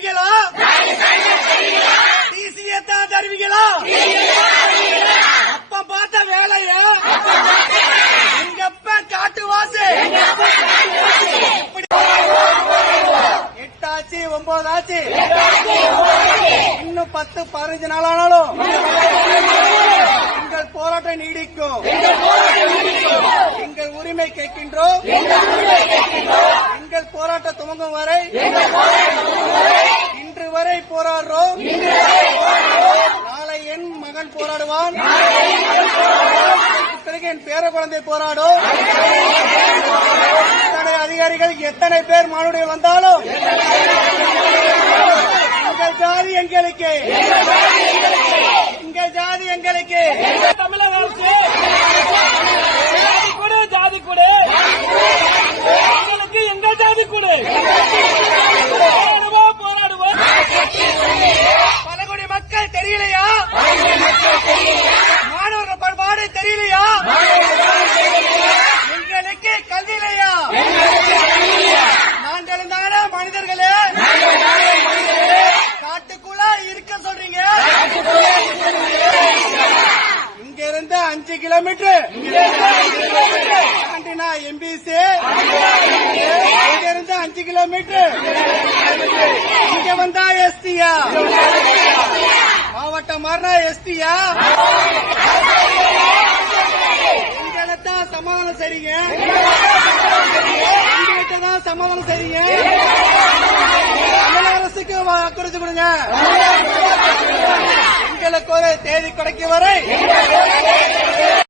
தருவீங்களா டிசிஎத்தான் தருவீங்களா அப்ப பார்த்த வேலையா எங்கப்ப காட்டுவாசு எட்டாச்சு ஒன்பதாச்சு? இன்னும் பத்து பதினஞ்சு நாள் ஆனாலும் எங்கள் போராட்டம் நீடிக்கும். எங்கள் உரிமை கேட்கின்றோம். எங்கள் போராட்டம் துவங்கும் வரை போராடுறோம். நாளை என் மகன் போராடுவான். பிறகு என் பேர குழந்தை போராடும். எத்தனை அதிகாரிகள் எத்தனை பேர் மானுடைய வந்தாலும் எங்கள் ஜாதி எங்களுக்கு எங்கள் ஜாதி எங்களுக்கு இருந்து அஞ்சு கிலோமீட்டர். தாண்டினா எம்பிசி. இங்க இருந்து அஞ்சு கிலோமீட்டர். இங்க வந்தா எஸ்டியா? மாவட்டம் மாறினா எஸ்டியா? தான் சமாதானம் சரிங்க எங்ககிட்ட தான் சமாதானம் சரிங்க தமிழக அரசுக்கு வாக்குறுதி கொடுங்க. எங்களுக்கு ஒரு தேதி கிடைக்கும் வரை